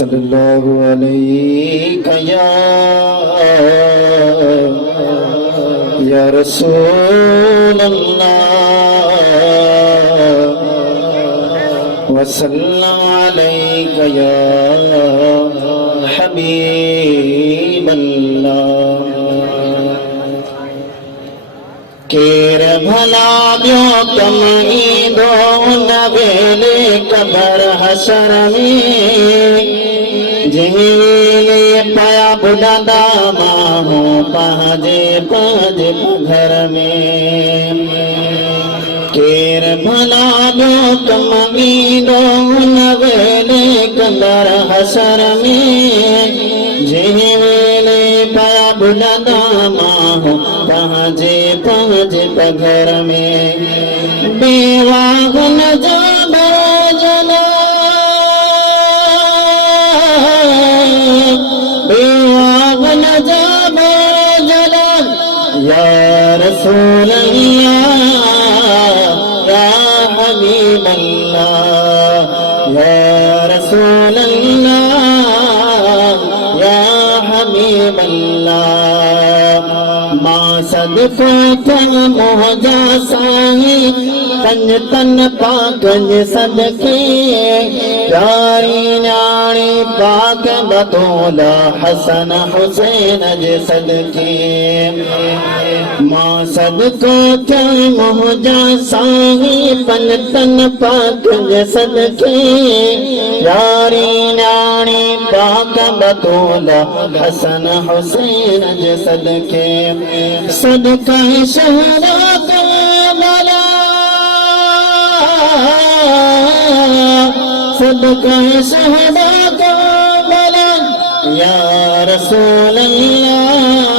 सल्लल्लाहु अलैका या रसूल अल्लाह वसल्लम अलैका या हबीब अल्लाह। केर भला ब्यो कम ईंदो उन वेले कबर हशर में, जिले पया बुलंदा माहो पंहिंजे पंहिंजे घर में। केर भला ब्यो कम ईंदो उन वेले कबर हशर में, जिले पया बुलंदा माहो पंहिंजे पंहिंजे घर में। बेवागन जा भोजन बेवागन जा भोजन या रसूल अल्लाह या हबीब अल्लाह या रसूल अल्लाह या हबीब अल्लाह। मां सदको थन मोहजा साईं कंज तन पाकंज सदके, प्यारी न्याणी पाक बतौला हसन हुसैन जे सदके। मां सदको थन मोहजा साईं पंज तन पाकंज सदके, प्यारी न्याणी पाक बतौला हसन हुसैन जे सदके। सदका शहरा करबला सदका शहरा करबला या रसूल अल्लाह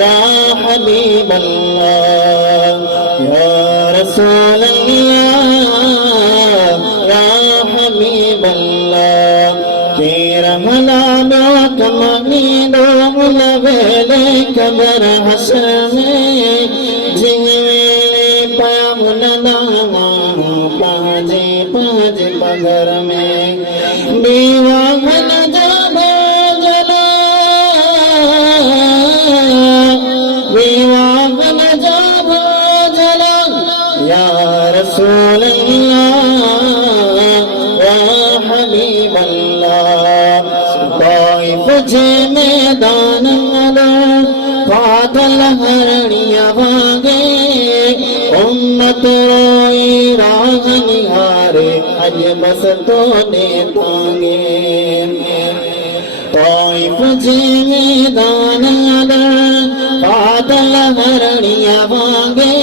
या हबीब अल्लाह या रसूल अल्लाह या हबीब अल्लाह। तेरा भला ब्यो कम ईंदो उन वेले कबर हशर में, जिले पया बुलंदा माहो पंहिंजे पंहिंजे घर में। बेवागन जा भोजन बेवागन जा भोजन या रसूल अल्लाह या हबीब अल्लाह। ताइफ जे मैदान बादल हरणिया वागे, उम्मत रोई राह निहारे अज बस तो ने तांगे। ताइफ जे मैदान बादल हरणिया वागे,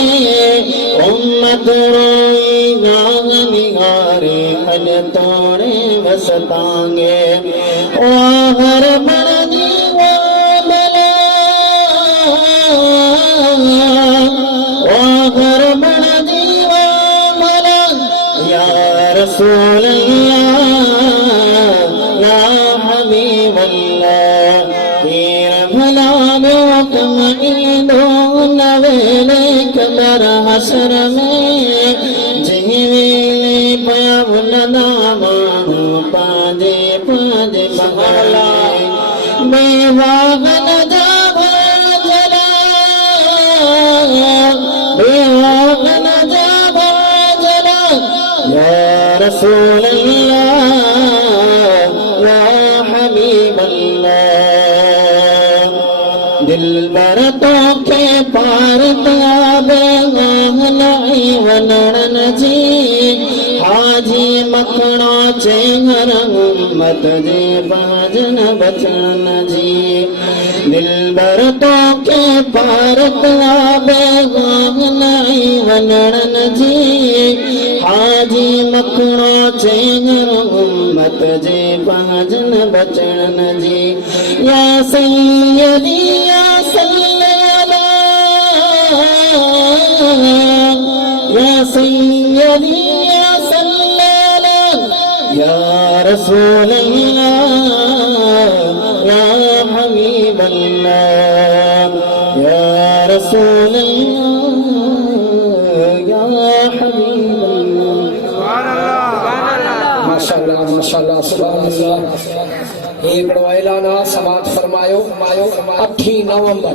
उम्मत रोई राह निहारे अज तोड़े बस तांगे। हर बड़ी घर बन दीवा भला या रसूल अल्लाह या हबीब अल्लाह। तेर भला ब्यो कम ईंदो उन वेले कबर हशर में, जिले पया बुलंदा माहो पंहिंजे पंहिंजे घर में। बेवागन जा भोजन बेवागन जा भोजन या रसूल अल्लाह या हबीब अल्लाह। दिलबर तो के पार ताबे गाहलाई वनड़न जी, हाजी मखणा चेंगर उम्मत जे बाजन बचन जी। दिलबर तो के पार ताबे गाहलाई वनड़न जी, हाजी मखणा चेंगर उम्मत जे बाजन बचन जी। या सैयदी या सल्लल्लाह या सैयदी या सल्लल्लाह या रसूल अल्लाह या हबीब अल्लाह या रसूल अल्लाह या हबीब अल्लाह। माशाअल्लाह माशाअल्लाह सुभान अल्लाह। हे बड़ो ऐलाना समात फरमायो 8 नवंबर